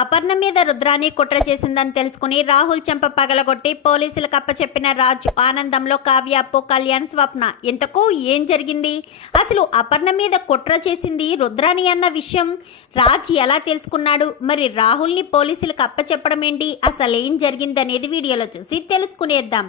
అపర్ణ మీద రుద్రాని కుట్ర చేసిందని తెలుసుకుని రాహుల్ చెంప పగలగొట్టి పోలీసులకు అప్పచెప్పిన రాజు ఆనందంలో కావ్య అప్పు కళ్యాణ్ స్వప్న. ఇంతకు ఏం జరిగింది? అసలు అపర్ణ మీద కుట్ర చేసింది రుద్రాని అన్న విషయం రాజ్ ఎలా తెలుసుకున్నాడు? మరి రాహుల్ని పోలీసులకు అప్పచెప్పడం ఏంటి అసలు ఏం జరిగిందనేది వీడియోలో చూసి తెలుసుకునేద్దాం.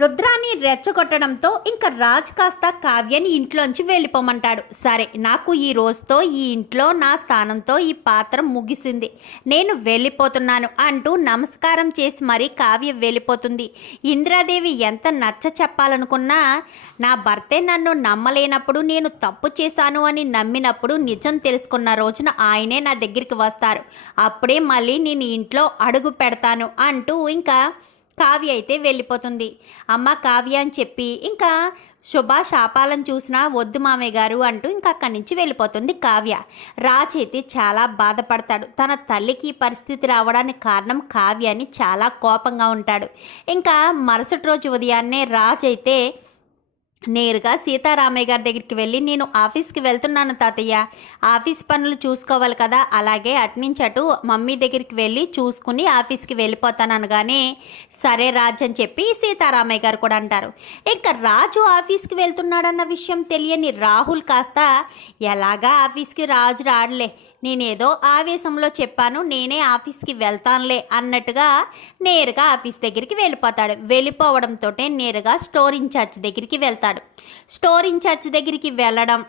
రుద్రాన్ని రెచ్చగొట్టడంతో ఇంకా రాజ్ కాస్త కావ్యని ఇంట్లోంచి వెళ్ళిపోమంటాడు. సరే నాకు ఈ రోజుతో ఈ ఇంట్లో నా స్థానంతో ఈ పాత్ర ముగిసింది. నేను వెళ్ళిపోతున్నాను అంటూ నమస్కారం చేసి మరీ కావ్య వెళ్ళిపోతుంది. ఇంద్రాదేవి ఎంత నచ్చ చెప్పాలనుకున్నా నా భర్తే నన్ను నమ్మలేనప్పుడు నేను తప్పు చేశాను అని నమ్మినప్పుడు నిజం తెలుసుకున్న రోజున ఆయనే నా దగ్గరికి వస్తారు. అప్పుడే మళ్ళీ నేను ఇంట్లో అడుగు పెడతాను అంటూ ఇంకా కావ్య అయితే వెళ్ళిపోతుంది. అమ్మ కావ్య అని చెప్పి ఇంకా శుభ శాపాలను చూసినా వద్దు మామయ్య గారు అంటూ ఇంకా అక్కడి నుంచి వెళ్ళిపోతుంది కావ్య. రాజ్ అయితే చాలా బాధపడతాడు. తన తల్లికి ఈ పరిస్థితి రావడానికి కారణం కావ్య అని చాలా కోపంగా ఉంటాడు. ఇంకా మరుసటి రోజు ఉదయాన్నే రాజ్ అయితే నేరుగా సీతారామయ్య గారి దగ్గరికి వెళ్ళి నేను ఆఫీస్కి వెళ్తున్నాను తాతయ్య. ఆఫీస్ పనులు చూసుకోవాలి కదా. అలాగే అట్నుంచి అటు మమ్మీ దగ్గరికి వెళ్ళి చూసుకుని ఆఫీస్కి వెళ్ళిపోతాను అనగానే సరే రాజ్ అని చెప్పి సీతారామయ్య గారు కూడా అంటారు. ఇంకా రాజు ఆఫీస్కి వెళ్తున్నాడన్న విషయం తెలియని రాహుల్ కాస్త ఎలాగా ఆఫీస్కి రాజు రాడలే నేనేదో ఆవేశంలో చెప్పాను నేనే ఆఫీస్కి వెళ్తానులే అన్నట్టుగా నేరుగా ఆఫీస్ దగ్గరికి వెళ్ళిపోతాడు. వెళ్ళిపోవడంతో నేరుగా స్టోర్ ఇన్ఛార్జ్ దగ్గరికి వెళ్తాడు. స్టోర్ ఇన్ఛార్జ్ దగ్గరికి వెళ్ళడం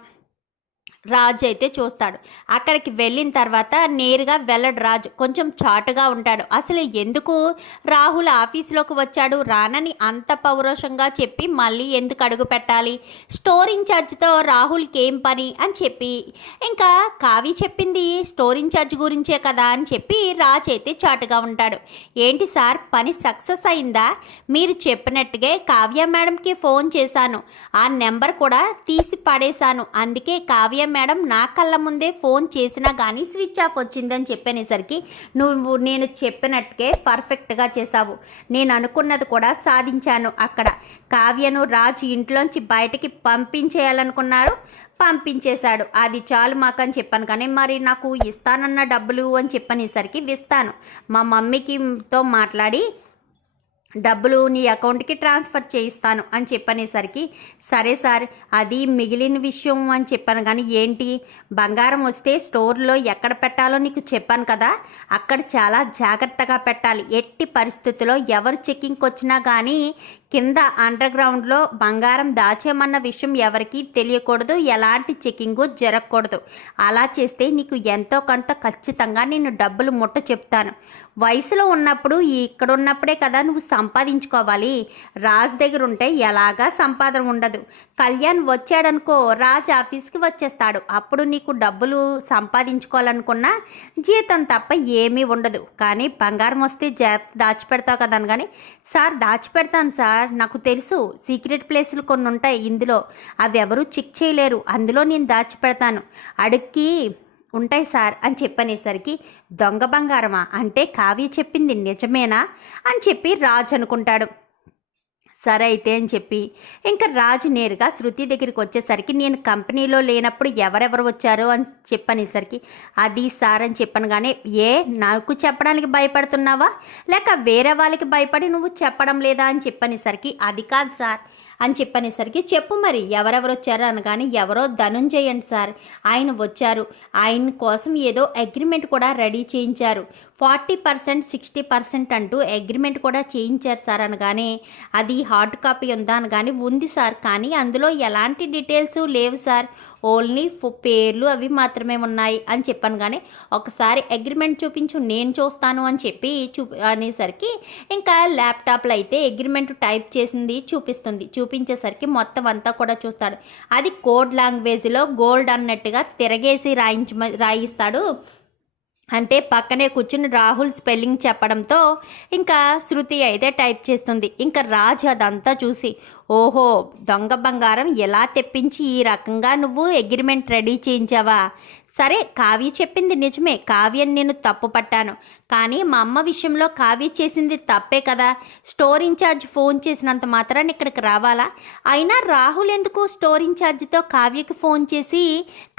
రాజు అయితే చూస్తాడు. అక్కడికి వెళ్ళిన తర్వాత నేరుగా వెళ్ళడు రాజు. కొంచెం చాటుగా ఉంటాడు. అసలు ఎందుకు రాహుల్ ఆఫీస్లోకి వచ్చాడు? రానని అంత పౌరోషంగా చెప్పి మళ్ళీ ఎందుకు అడుగు పెట్టాలి? స్టోర్ ఇన్ఛార్జ్తో రాహుల్కి ఏం పని? అని చెప్పి ఇంకా కావి చెప్పింది స్టోర్ ఇన్ఛార్జ్ గురించే కదా అని చెప్పి రాజు అయితే చాటుగా ఉంటాడు. ఏంటి సార్ పని సక్సెస్ అయిందా? మీరు చెప్పినట్టుగా కావ్య మేడంకి ఫోన్ చేశాను. ఆ నెంబర్ కూడా తీసి పడేశాను. అందుకే కావ్య మేడం నా కళ్ళ ముందే ఫోన్ చేసినా కానీ స్విచ్ ఆఫ్ వచ్చిందని చెప్పనేసరికి నువ్వు నేను చెప్పినట్టుకే పర్ఫెక్ట్గా చేశావు. నేను అనుకున్నది కూడా సాధించాను అక్కడ. కావ్యను రాజు ఇంట్లోంచి బయటకి పంపించేయాలనుకున్నారు. పంపించేశాడు. అది చాలు మాకని చెప్పాను. కానీ మరి నాకు ఇస్తానన్న డబ్బులు అని చెప్పనేసరికి ఇస్తాను మా మమ్మీకి తో మాట్లాడి డబ్బులు నీ అకౌంట్కి ట్రాన్స్ఫర్ చేయిస్తాను అని చెప్పనేసరికి సరే సార్ అది మిగిలిన విషయం అని చెప్పాను కానీ ఏంటి? బంగారం వస్తే స్టోర్లో ఎక్కడ పెట్టాలో నీకు చెప్పాను కదా అక్కడ చాలా జాగ్రత్తగా పెట్టాలి. ఎట్టి పరిస్థితుల్లో ఎవరు చెక్కింగ్కి వచ్చినా కానీ కింద అండర్ గ్రౌండ్లో బంగారం దాచేమన్న విషయం ఎవరికీ తెలియకూడదు ఎలాంటి చెకింగు జరగకూడదు. అలా చేస్తే నీకు ఎంతో కొంత ఖచ్చితంగా నేను డబ్బులు ముట్ట చెప్తాను. వయసులో ఉన్నప్పుడు ఇక్కడ ఉన్నప్పుడే కదా నువ్వు సంపాదించుకోవాలి. రాజ్ దగ్గర ఉంటే ఎలాగా సంపాదన ఉండదు. కళ్యాణ్ వచ్చాడనుకో రాజ్ ఆఫీస్కి వచ్చేస్తాడు. అప్పుడు నీకు డబ్బులు సంపాదించుకోవాలనుకున్నా జీతం తప్ప ఏమీ ఉండదు. కానీ బంగారం వస్తే జాగ్రత్త దాచిపెడతావు కదా అని కానీ సార్ దాచిపెడతాను సార్. నాకు తెలుసు సీక్రెట్ ప్లేసులు కొన్ని ఉంటాయి ఇందులో. అవి ఎవరు చెక్ చేయలేరు. అందులో నేను దాచిపెడతాను. అడుక్కి ఉంటాయి సార్ అని చెప్పనేసరికి దొంగ బంగారమా? అంటే కావ్య చెప్పింది నిజమేనా? అని చెప్పి రాజు అనుకుంటాడు. సరే అయితే అని చెప్పి ఇంకా రాజు నేరుగా శృతి దగ్గరికి వచ్చేసరికి నేను కంపెనీలో లేనప్పుడు ఎవరెవరు వచ్చారో? అని చెప్పనేసరికి అది సార్ అని చెప్పాను కానీ ఏ నాకు చెప్పడానికి భయపడుతున్నావా? లేక వేరే వాళ్ళకి భయపడి నువ్వు చెప్పడం లేదా? అని చెప్పనేసరికి అది కాదు సార్. అని చెప్పనేసరికి చెప్పు మరి ఎవరెవరు వచ్చారు? అనగానే ఎవరో ధనుంజయండి సార్. ఆయన వచ్చారు. ఆయన కోసం ఏదో అగ్రిమెంట్ కూడా రెడీ చేయించారు. ఫార్టీ పర్సెంట్ సిక్స్టీ పర్సెంట్ అంటూ అగ్రిమెంట్ కూడా చేయించారు సార్ అనగానే అది హార్డ్ కాపీ ఉందా? అనగానే ఉంది సార్. కానీ అందులో ఎలాంటి డీటెయిల్స్ లేవు సార్. ఓన్లీ పేర్లు అవి మాత్రమే ఉన్నాయి అని చెప్పాను. కానీ ఒకసారి అగ్రిమెంట్ చూపించు నేను చూస్తాను అని చెప్పి చూ అనేసరికి ఇంకా ల్యాప్టాప్లో అయితే అగ్రిమెంట్ టైప్ చేసింది చూపిస్తుంది. చూపించేసరికి మొత్తం అంతా కూడా చూస్తాడు. అది కోడ్ లాంగ్వేజ్లో గోల్డ్ అన్నట్టుగా తిరగేసి రాయించ రాయిస్తాడు. అంటే పక్కనే కూర్చుని రాహుల్ స్పెల్లింగ్ చెప్పడంతో ఇంకా శృతి అయితే టైప్ చేస్తుంది. ఇంకా రాజ్ అదంతా చూసి ఓహో దొంగ బంగారం ఎలా తెప్పించి ఈ రకంగా నువ్వు అగ్రిమెంట్ రెడీ చేయించావా? సరే కావ్య చెప్పింది నిజమే. కావ్యని నేను తప్పు పట్టాను. కానీ మా అమ్మ విషయంలో కావ్య చేసింది తప్పే కదా. స్టోర్ ఇన్ఛార్జ్ ఫోన్ చేసినంత మాత్రాన్ని ఇక్కడికి రావాలా? అయినా రాహుల్ ఎందుకు స్టోర్ ఇన్ఛార్జ్తో కావ్యకి ఫోన్ చేసి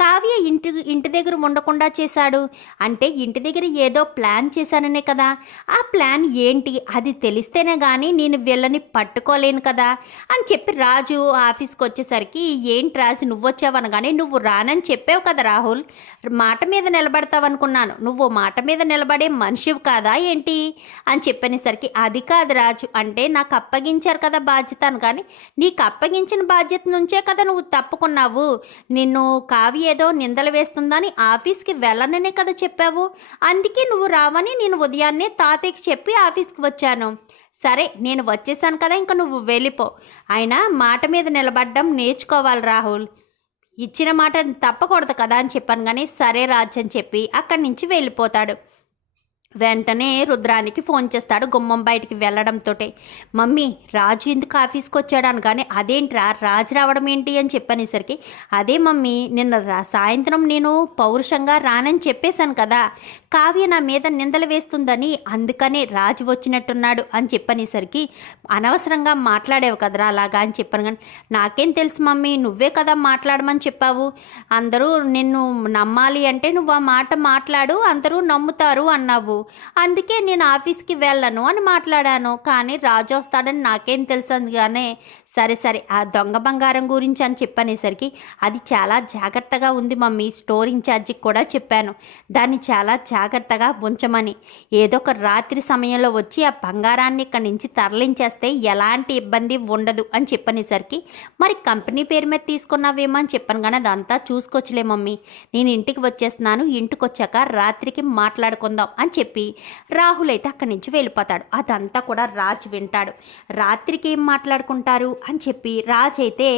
కావ్య ఇంటి ఇంటి దగ్గర ఉండకుండా చేశాడు? అంటే ఇంటి దగ్గర ఏదో ప్లాన్ చేశాననే కదా. ఆ ప్లాన్ ఏంటి? అది తెలిస్తేనే కానీ నేను వీళ్ళని పట్టుకోలేను కదా. అని చెప్పి రాజు ఆఫీస్కి వచ్చేసరికి ఏంటి రాజు నువ్వు వచ్చావనగానే నువ్వు రానని చెప్పావు కదా రాహుల్. మాట మీద నిలబడతావనుకున్నాను నువ్వు మాట మీద నిలబడే మనిషివి కాదా ఏంటి? అని చెప్పనేసరికి అది కాదు రాజు. అంటే నాకు అప్పగించారు కదా బాధ్యత అని కానీ నీకు అప్పగించిన బాధ్యత నుంచే కదా నువ్వు తప్పుకున్నావు. నిన్ను కావి ఏదో నిందలు వేస్తుందని ఆఫీస్కి వెళ్ళననే కదా చెప్పావు. అందుకే నువ్వు రావని నేను ఉదయాన్నే తాతయ్యకి చెప్పి ఆఫీస్కి వచ్చాను. సరే నేను వచ్చేసాను కదా ఇంకా నువ్వు వెళ్ళిపో. అయినా మాట మీద నిలబడ్డం నేర్చుకోవాలి రాహుల్. ఇచ్చిన మాట తప్పకూడదు కదా అని చెప్పాను కానీ సరే రాజ్ అని చెప్పి అక్కడి నుంచి వెళ్ళిపోతాడు. వెంటనే రుద్రానికి ఫోన్ చేస్తాడు గుమ్మం బయటికి వెళ్ళడంతో మమ్మీ రాజు ఎందుకు ఆఫీస్కి వచ్చాడు అనగానే అదేంట్రా రాజు రావడం ఏంటి అని చెప్పనేసరికి అదే మమ్మీ నిన్న సాయంత్రం నేను పౌరుషంగా రానని చెప్పేశాను కదా కావ్య నా మీద నిందలు వేస్తుందని అందుకనే రాజు వచ్చినట్టున్నాడు అని చెప్పనేసరికి అనవసరంగా మాట్లాడేవు కదరా అలాగా అని చెప్పాను కానీ నాకేం తెలుసు మమ్మీ నువ్వే కదా మాట్లాడమని చెప్పావు. అందరూ నిన్ను నమ్మాలి అంటే నువ్వు ఆ మాట మాట్లాడు అందరూ నమ్ముతారు అన్నావు. అందుకే నేను ఆఫీస్కి వెళ్ళను అని మాట్లాడాను. కానీ రాజు వస్తాడని నాకేం తెలుసు అందుగానే సరే సరే ఆ దొంగ బంగారం గురించి అని చెప్పనేసరికి అది చాలా జాగ్రత్తగా ఉంది మమ్మీ. స్టోర్ ఇన్ఛార్జికి కూడా చెప్పాను. దాన్ని చాలా జాగ్రత్తగా ఉంచమని. ఏదో ఒక రాత్రి సమయంలో వచ్చి ఆ బంగారాన్ని ఇక్కడి నుంచి తరలించేస్తే ఎలాంటి ఇబ్బంది ఉండదు అని చెప్పనేసరికి మరి కంపెనీ పేరు మీద తీసుకున్నావేమో అని చెప్పాను కానీ అదంతా చూసుకోవచ్చులే మమ్మీ. నేను ఇంటికి వచ్చేస్తున్నాను. ఇంటికి వచ్చాక రాత్రికి మాట్లాడుకుందాం అని చెప్పి చెప్పి రాహుల్ అయితే అక్కడి నుంచి వెళ్ళిపోతాడు. అదంతా కూడా రాజ్ వింటాడు. రాత్రికి ఏం మాట్లాడుకుంటారు? అని చెప్పి రాజ్ అయితే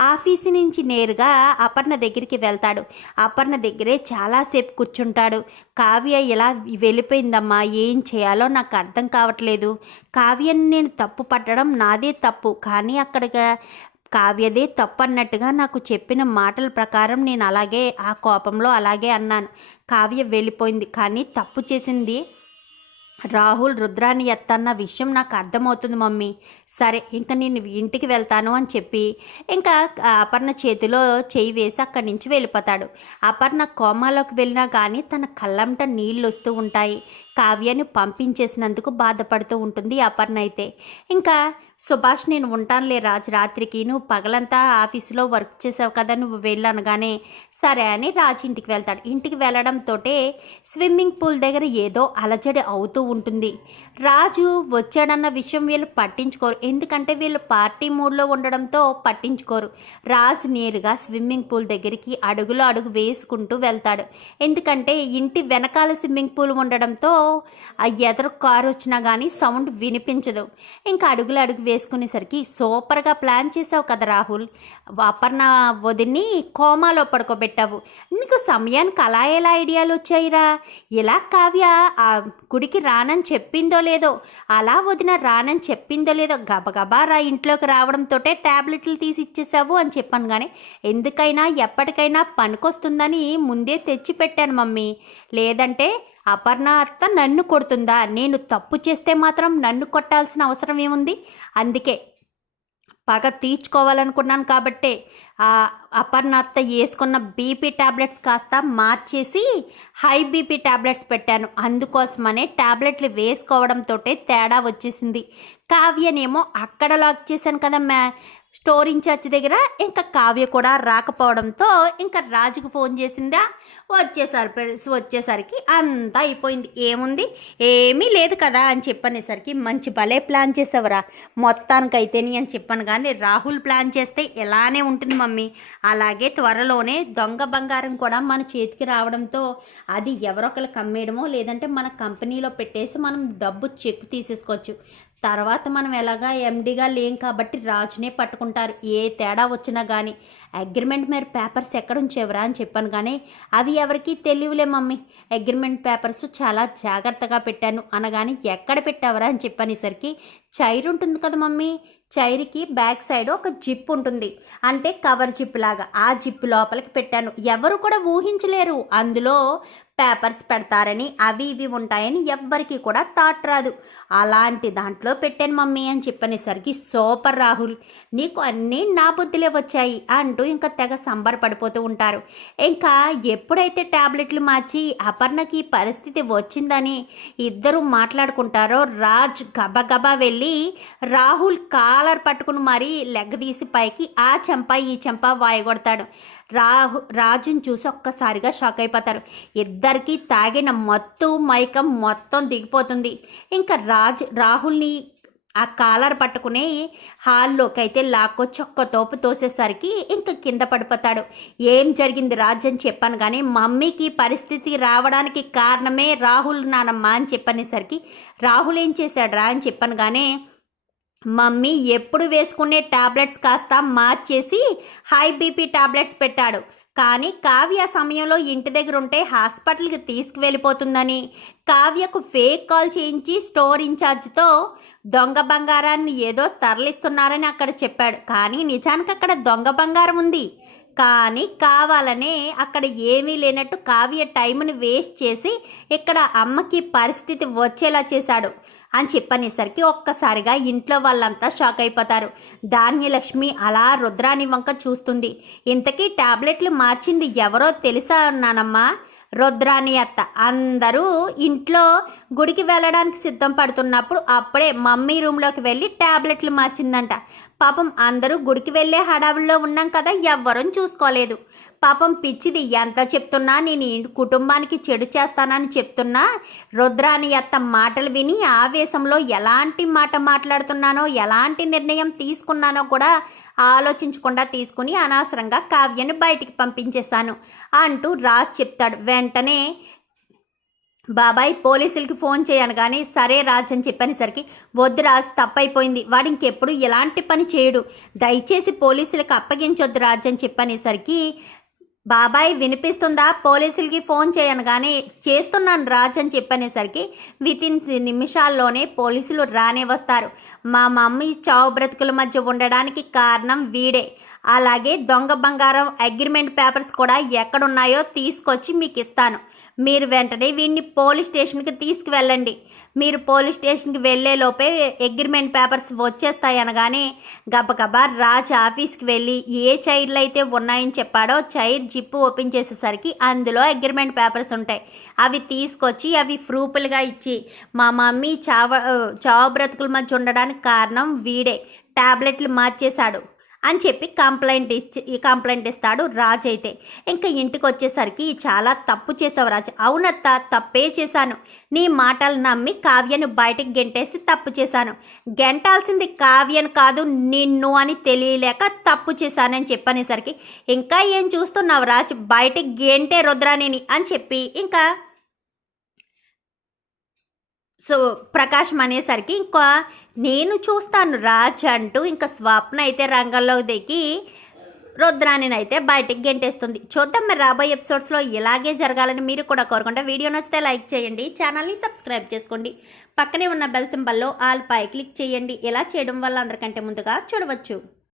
ఆఫీసు నుంచి నేరుగా అపర్ణ దగ్గరికి వెళ్తాడు. అపర్ణ దగ్గరే చాలాసేపు కూర్చుంటాడు. కావ్య ఇలా వెళ్ళిపోయిందమ్మా? ఏం చేయాలో నాకు అర్థం కావట్లేదు. కావ్యని నేను తప్పు పట్టడం నాదే తప్పు. కానీ అక్కడ కావ్యదే తప్పన్నట్టుగా నాకు చెప్పిన మాటల ప్రకారం నేను అలాగే ఆ కోపంలో అలాగే అన్నాను. కావ్య వెళ్ళిపోయింది. కానీ తప్పు చేసింది రాహుల్. రుద్రాన్ని ఎత్తన్న విషయం నాకు అర్థమవుతుంది మమ్మీ. సరే ఇంకా నేను ఇంటికి వెళ్తాను అని చెప్పి ఇంకా అపర్ణ చేతిలో చేయి వేసి అక్కడి నుంచి వెళ్ళిపోతాడు. అపర్ణ కోమాలోకి వెళ్ళినా కానీ తన కళ్ళంట నీళ్ళు వస్తూ ఉంటాయి. కావ్యాన్ని పంపించేసినందుకు బాధపడుతూ ఉంటుంది అపర్ణ అయితే. ఇంకా సుభాష్ నేను ఉంటానులే రాజు రాత్రికి నువ్వు పగలంతా ఆఫీసులో వర్క్ చేసావు కదా నువ్వు వెళ్ళనగానే. సరే అని రాజు ఇంటికి వెళ్తాడు. ఇంటికి వెళ్ళడంతో స్విమ్మింగ్ పూల్ దగ్గర ఏదో అలజడి అవుతూ ఉంటుంది. రాజు వచ్చాడన్న విషయం వీళ్ళు పట్టించుకోరు. ఎందుకంటే వీళ్ళు పార్టీ మూడ్లో ఉండడంతో పట్టించుకోరు. రాజు నేరుగా స్విమ్మింగ్ పూల్ దగ్గరికి అడుగులో అడుగు వేసుకుంటూ వెళ్తాడు. ఎందుకంటే ఇంటి వెనకాల స్విమ్మింగ్ పూల్ ఉండడంతో ఆ ఎదరు కారు వచ్చినా కానీ సౌండ్ వినిపించదు. ఇంకా అడుగులు అడుగు వేసుకునేసరికి సూపర్గా ప్లాన్ చేసావు కదా రాహుల్. అపర్ణ వదిన్ని కోమాలో పడుకోబెట్టావు. నీకు సమయానికి అలా ఎలా ఐడియాలు వచ్చాయిరా? ఇలా కావ్య ఆ గుడికి రానని చెప్పిందో లేదో అలా వదిన రానని చెప్పిందో లేదో గబగబా రా ఇంట్లోకి రావడంతో ట్యాబ్లెట్లు తీసి ఇచ్చేసావు అని చెప్పాను కానీ ఎందుకైనా ఎప్పటికైనా పనికొస్తుందని ముందే తెచ్చి పెట్టాను మమ్మీ. లేదంటే అపర్ణ అత్త నన్ను కొడుతుందా? నేను తప్పు చేస్తే మాత్రం నన్ను కొట్టాల్సిన అవసరం ఏముంది? అందుకే పగ తీర్చుకోవాలనుకున్నాను కాబట్టే ఆ అపర్ణ అత్త వేసుకున్న బీపీ ట్యాబ్లెట్స్ కాస్త మార్చేసి హై బీపీ ట్యాబ్లెట్స్ పెట్టాను. అందుకోసమనే ట్యాబ్లెట్లు వేసుకోవడంతో తేడా వచ్చేసింది. కావ్యనేమో అక్కడ లాక్ చేశాను కదా మ్యా స్టోర్ ఇన్ఛార్జ్ దగ్గర ఇంకా కావ్య కూడా రాకపోవడంతో ఇంకా రాజుకు ఫోన్ చేసిందా? వచ్చేసరి వచ్చేసరికి అంతా అయిపోయింది. ఏముంది? ఏమీ లేదు కదా అని చెప్పనేసరికి మంచి భలే ప్లాన్ చేసావురా. మొత్తానికైతేని అని చెప్పాను కానీ రాహుల్ ప్లాన్ చేస్తే ఎలానే ఉంటుంది మమ్మీ. అలాగే త్వరలోనే దొంగ బంగారం కూడా మన చేతికి రావడంతో అది ఎవరొకరు కమ్మేయడమో లేదంటే మన కంపెనీలో పెట్టేసి మనం డబ్బు చెక్ తీసేసుకోవచ్చు. తర్వాత మనం ఎలాగా ఎండిగా లేం కాబట్టి రాజునే పట్టుకుంటారు. ఏ తేడా వచ్చినా కానీ అగ్రిమెంట్ మీద పేపర్స్ ఎక్కడ ఉంచేవరా అని చెప్పాను కానీ అవి ఎవరికీ తెలియలే మమ్మీ. అగ్రిమెంట్ పేపర్స్ చాలా జాగ్రత్తగా పెట్టాను అనగానే ఎక్కడ పెట్టావరా అని చెప్పనేసరికి చైర్ ఉంటుంది కదా మమ్మీ. చైర్కి బ్యాక్ సైడ్ ఒక జిప్ ఉంటుంది. అంటే కవర్ జిప్ లాగా. ఆ జిప్ లోపలికి పెట్టాను. ఎవరు కూడా ఊహించలేరు. అందులో పేపర్స్ పెడతారని అవి ఇవి ఉంటాయని ఎవ్వరికి కూడా థాట్ రాదు. అలాంటి దాంట్లో పెట్టాను మమ్మీ అని చెప్పనేసరికి సూపర్ రాహుల్. నీకు అన్నీ నా బుద్ధిలే వచ్చాయి అంటూ ఇంకా తెగ సంబరపడిపోతూ ఉంటారు. ఇంకా ఎప్పుడైతే ట్యాబ్లెట్లు మార్చి అపర్ణకి పరిస్థితి వచ్చిందని ఇద్దరు మాట్లాడుకుంటారో రాజ్ గబగబా వెళ్ళి రాహుల్ కాలర్ పట్టుకుని మరీ లెగ్గదీసి పైకి ఆ చెంప ఈ చెంప వాయగొడతాడు రాహు రాజుని చూసి ఒక్కసారిగా షాక్ అయిపోతారు. ఇద్దరికి తాగిన మత్తు మైకం మొత్తం దిగిపోతుంది. ఇంకా రాజ్ రాహుల్ని ఆ కాలర్ పట్టుకుని హాల్లోకి అయితే లాక్కొచ్చి తోపు తోసేసరికి ఇంక కింద పడిపోతాడు. ఏం జరిగింది రాజ్ అని చెప్పాను కానీ మమ్మీకి పరిస్థితి రావడానికి కారణమే రాహుల్ నానమ్మ అని చెప్పనేసరికి రాహుల్ ఏం చేశాడు రా అని చెప్పాను కానీ మమ్మీ ఎప్పుడు వేసుకునే టాబ్లెట్స్ కాస్త మార్చేసి హై బీపీ టాబ్లెట్స్ పెట్టాడు. కానీ కావ్య సమయంలో ఇంటి దగ్గర ఉంటే హాస్పిటల్కి తీసుకువెళ్ళిపోతుందని. కావ్యకు ఫేక్ కాల్ చేయించి స్టోర్ ఇన్ఛార్జ్తో దొంగ బంగారాన్ని ఏదో తరలిస్తున్నారని అక్కడ చెప్పాడు. కానీ నిజానికి అక్కడ దొంగ బంగారం ఉంది. కానీ కావాలనే అక్కడ ఏమీ లేనట్టు కావ్య టైంని వేస్ట్ చేసి ఇక్కడ అమ్మకి పరిస్థితి వచ్చేలా చేశాడు అని చెప్పనేసరికి ఒక్కసారిగా ఇంట్లో వాళ్ళంతా షాక్ అయిపోతారు. ధాన్యలక్ష్మి అలా రుద్రాని వంక చూస్తుంది. ఇంతకీ టాబ్లెట్లు మార్చింది ఎవరో తెలుసా అన్నానమ్మా? రుద్రాని అత్త. అందరూ ఇంట్లో గుడికి వెళ్ళడానికి సిద్ధం పడుతున్నప్పుడు అప్పుడే మమ్మీ రూమ్లోకి వెళ్ళి టాబ్లెట్లు మార్చిందంట. పాపం అందరూ గుడికి వెళ్ళే హడావుల్లో ఉన్నాం కదా ఎవ్వరూ చూసుకోలేదు. పాపం పిచ్చిది ఎంత చెప్తున్నా నేను కుటుంబానికి చెడు చేస్తానని చెప్తున్నా. రుద్రాని అత్త మాటలు విని ఆవేశంలో ఎలాంటి మాట మాట్లాడుతున్నానో ఎలాంటి నిర్ణయం తీసుకున్నానో కూడా ఆలోచించకుండా తీసుకుని అనవసరంగా కావ్యని బయటికి పంపించేశాను అంటూ రాజ్ చెప్తాడు. వెంటనే బాబాయ్ పోలీసులకి ఫోన్ చేయను కానీ సరే రాజ్ అని చెప్పనేసరికి వద్దు రాజ్ తప్పైపోయింది. వాడు ఇంకెప్పుడు ఎలాంటి పని చేయడు. దయచేసి పోలీసులకు అప్పగించొద్దు రాజ్ అని చెప్పనేసరికి బాబాయ్ వినిపిస్తుందా? పోలీసులకి ఫోన్ చేయను కానీ చేస్తున్నాను రాజ్ అని చెప్పనేసరికి విత్ ఇన్ నిమిషాల్లోనే పోలీసులు రానే వస్తారు. మా మమ్మీ చావు బ్రతుకుల మధ్య ఉండడానికి కారణం వీడే. అలాగే దొంగ బంగారం అగ్రిమెంట్ పేపర్స్ కూడా ఎక్కడున్నాయో తీసుకొచ్చి మీకు ఇస్తాను మీరు వెంటనే వీడిని పోలీస్ స్టేషన్కి తీసుకువెళ్ళండి. మీరు పోలీస్ స్టేషన్కి వెళ్ళే లోపే అగ్రిమెంట్ పేపర్స్ వచ్చేస్తాయి అనగానే గబగబా రాజ్ ఆఫీస్కి వెళ్ళి ఏ చైర్లు అయితే ఉన్నాయని చెప్పాడో చైర్ జిప్పు ఓపెన్ చేసేసరికి అందులో అగ్రిమెంట్ పేపర్స్ ఉంటాయి. అవి తీసుకొచ్చి అవి ప్రూఫ్లుగా ఇచ్చి మా మమ్మీ చావ చావు బ్రతుకుల మధ్య ఉండడానికి కారణం వీడే. టాబ్లెట్లు మార్చేశాడు. అని చెప్పి కంప్లైంట్ ఇచ్చి కంప్లైంట్ ఇస్తాడు రాజ్ అయితే. ఇంకా ఇంటికి వచ్చేసరికి చాలా తప్పు చేసావు రాజ్. అవునత్త తప్పే చేశాను. నీ మాటలు నమ్మి కావ్యను బయటికి గెంటేసి తప్పు చేశాను. గెంటాల్సింది కావ్యను కాదు నిన్ను అని తెలియలేక తప్పు చేశానని చెప్పనేసరికి ఇంకా ఏం చూస్తున్నావు రాజ్? బయటికి గెంటే రుద్రానిని అని చెప్పి ఇంకా సో ప్రకాశం అనేసరికి ఇంకా నేను చూస్తాను రాజ్ అంటూ ఇంకా స్వప్న అయితే రంగంలో దిగి రుద్రాణిని అయితే బయటికి గెంటేస్తుంది. చూద్దాం మరి రాబోయే ఎపిసోడ్స్లో ఇలాగే జరగాలని మీరు కూడా కోరుకుంటే వీడియో నచ్చితే లైక్ చేయండి ఛానల్ని సబ్స్క్రైబ్ చేసుకోండి. పక్కనే ఉన్న బెల్ సింబల్లో ఆల్ పై క్లిక్ చేయండి. ఇలా చేయడం వల్ల అందరికంటే ముందుగా చూడవచ్చు.